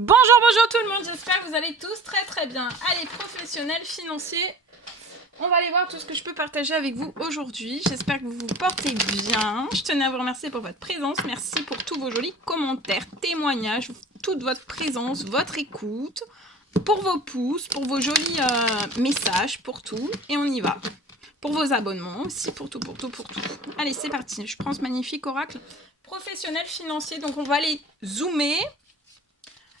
Bonjour tout le monde, j'espère que vous allez tous très bien. Allez, professionnels, financiers, on va aller voir tout ce que je peux partager avec vous aujourd'hui. J'espère que vous vous portez bien. Je tenais à vous remercier pour votre présence. Merci pour tous vos jolis commentaires, témoignages, toute votre présence, votre écoute, pour vos pouces, pour vos jolis messages, pour tout. Et on y va. Pour vos abonnements aussi, pour tout. Allez, c'est parti. Je prends ce magnifique oracle professionnel financier. Donc, on va aller zoomer.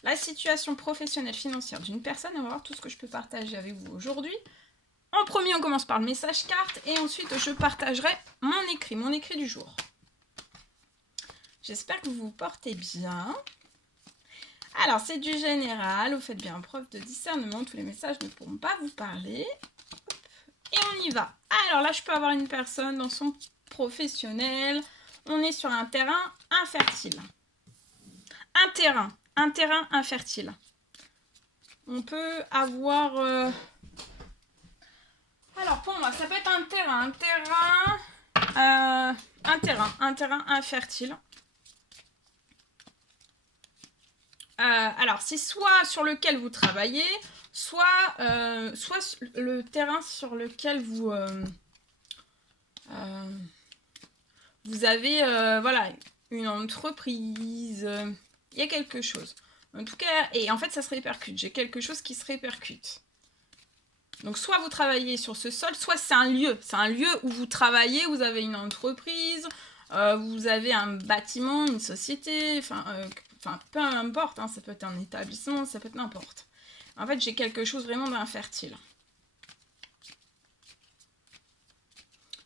La situation professionnelle financière d'une personne, on va voir tout ce que je peux partager avec vous aujourd'hui. En premier, on commence par le message carte et ensuite je partagerai mon écrit du jour. J'espère que vous vous portez bien. Alors, c'est du général, vous faites bien preuve de discernement, tous les messages ne pourront pas vous parler. Et on y va. Alors là, je peux avoir une personne dans son professionnel. On est sur un terrain infertile. Un terrain infertile. On peut avoir... Alors pour moi, ça peut être un terrain infertile. Alors c'est soit sur lequel vous travaillez, soit le terrain sur lequel vous avez voilà, une entreprise. Il y a quelque chose. En tout cas, et en fait, ça se répercute. J'ai quelque chose qui se répercute. Donc, soit vous travaillez sur ce sol, soit c'est un lieu. C'est un lieu où vous travaillez, vous avez une entreprise, vous avez un bâtiment, une société, enfin peu importe. Hein, ça peut être un établissement, ça peut être n'importe. En fait, j'ai quelque chose vraiment d'infertile.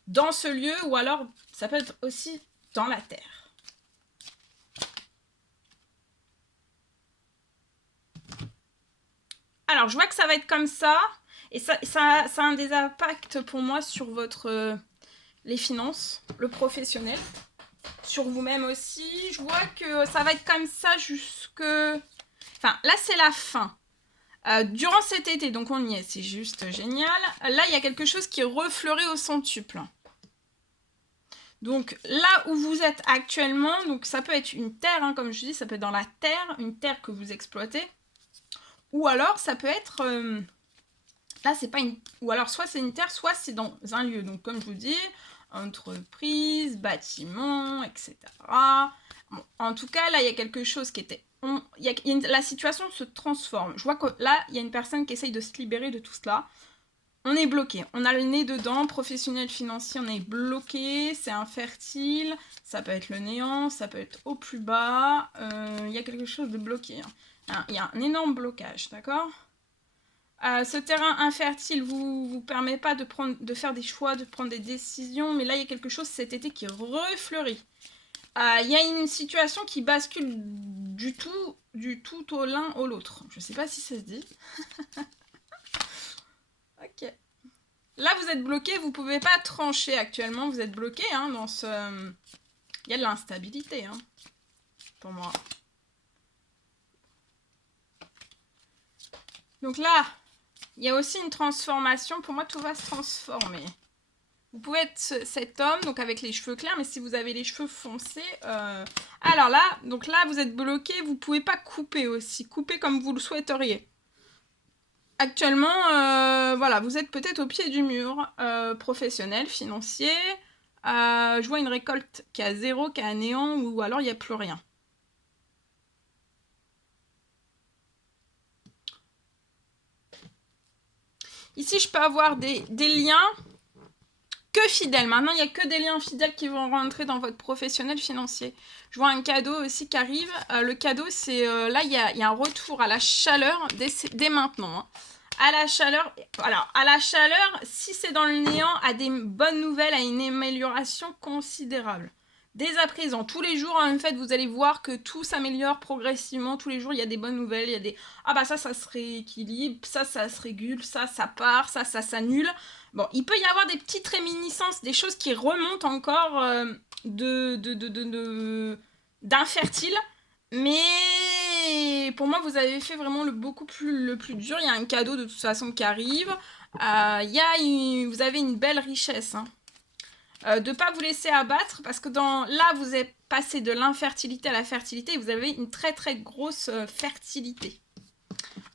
Dans ce lieu, ou alors, ça peut être aussi dans la terre. Alors, je vois que ça va être comme ça. Et ça a un des impacts pour moi sur les finances, le professionnel. Sur vous-même aussi. Je vois que ça va être comme ça jusque... Enfin, là, c'est la fin. Durant cet été, donc on y est, c'est juste génial. Là, il y a quelque chose qui est refleuré au centuple. Donc, là où vous êtes actuellement, donc ça peut être une terre, hein, comme je dis, ça peut être dans la terre, une terre que vous exploitez. Ou alors, ça peut être... là, c'est pas une... Ou alors, soit c'est une terre, soit c'est dans un lieu. Donc, comme je vous dis, entreprise, bâtiment, etc. Bon, en tout cas, là, il y a quelque chose qui était... la situation se transforme. Je vois que là, il y a une personne qui essaye de se libérer de tout cela. On est bloqué. On a le nez dedans, professionnel, financier, on est bloqué. C'est infertile. Ça peut être le néant, ça peut être au plus bas. Il y a quelque chose de bloqué. Hein. Il y a un énorme blocage, d'accord ? Ce terrain infertile vous permet pas de faire des choix, de prendre des décisions, mais là il y a quelque chose cet été qui refleurit. Il y a une situation qui bascule du tout au l'un au l'autre. Je sais pas si ça se dit. Ok. Là vous êtes bloqué, vous pouvez pas trancher actuellement, vous êtes bloqué hein, dans ce... Il y a de l'instabilité hein, pour moi. Donc là, il y a aussi une transformation. Pour moi, tout va se transformer. Vous pouvez être cet homme, donc avec les cheveux clairs, mais si vous avez les cheveux foncés... Alors là, donc là, vous êtes bloqué. Vous ne pouvez pas couper aussi. Couper comme vous le souhaiteriez. Actuellement, voilà, vous êtes peut-être au pied du mur. Professionnel, financier. Je vois une récolte qui est à zéro, qui est à néant, ou alors il n'y a plus rien. Ici, je peux avoir des liens que fidèles. Maintenant, il n'y a que des liens fidèles qui vont rentrer dans votre professionnel financier. Je vois un cadeau aussi qui arrive. Le cadeau, c'est... là, il y a un retour à la chaleur dès maintenant. Hein. À la chaleur... Alors, à la chaleur, si c'est dans le néant, à des bonnes nouvelles, à une amélioration considérable. Dès à présent, tous les jours, en fait, vous allez voir que tout s'améliore progressivement. Tous les jours, il y a des bonnes nouvelles. Il y a des... Ah bah ça se rééquilibre. Ça se régule. Ça part. Ça s'annule. Bon, il peut y avoir des petites réminiscences, des choses qui remontent encore d'infertile. Mais pour moi, vous avez fait vraiment le plus dur. Il y a un cadeau de toute façon qui arrive. Vous avez une belle richesse. Hein. De ne pas vous laisser abattre parce que là, vous n'êtes passer de l'infertilité à la fertilité. Vous avez une très très grosse fertilité.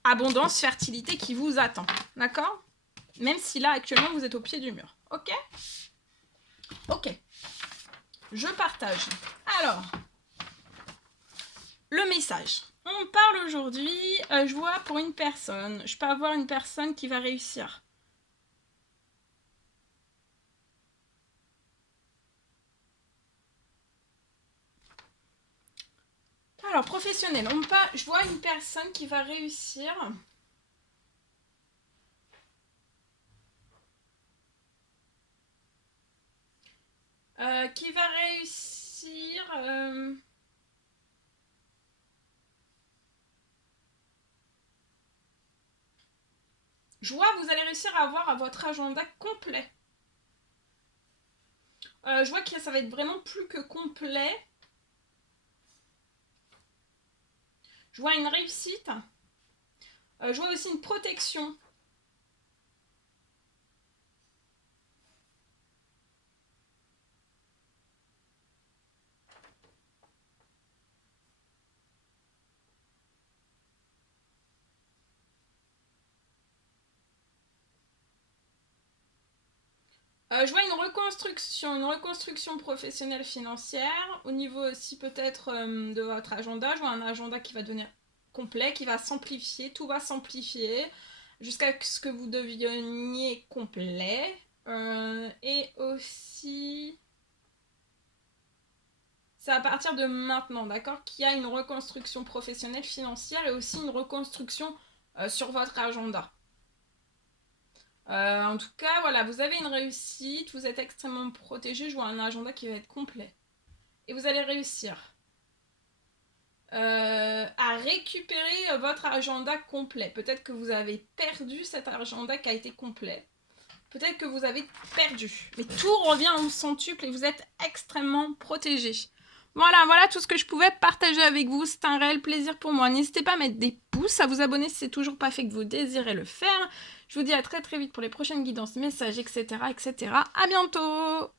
Abondance, fertilité qui vous attend. D'accord? Même si là, actuellement, vous êtes au pied du mur. Ok? Ok. Je partage. Alors, le message. On parle aujourd'hui, je vois pour une personne. Je peux avoir une personne qui va réussir. Alors, professionnel. Je vois une personne qui va réussir. Qui va réussir... Je vois que vous allez réussir à avoir votre agenda complet. Je vois que ça va être vraiment plus que complet. Je vois une réussite. Je vois aussi une protection. Je vois une reconstruction professionnelle financière. Au niveau aussi peut-être de votre agenda, je vois un agenda qui va devenir complet, qui va s'amplifier, tout va s'amplifier jusqu'à ce que vous deveniez complet. Et aussi, c'est à partir de maintenant, d'accord, qu'il y a une reconstruction professionnelle financière et aussi une reconstruction sur votre agenda. En tout cas, voilà, vous avez une réussite, vous êtes extrêmement protégé, je vois un agenda qui va être complet. Et vous allez réussir à récupérer votre agenda complet. Peut-être que vous avez perdu cet agenda qui a été complet. Peut-être que vous avez perdu. Mais tout revient en centuple et vous êtes extrêmement protégé. Voilà tout ce que je pouvais partager avec vous. C'est un réel plaisir pour moi. N'hésitez pas à mettre des pouces, à vous abonner si c'est toujours pas fait que vous désirez le faire. Je vous dis à très très vite pour les prochaines guidances, messages, etc. etc. À bientôt!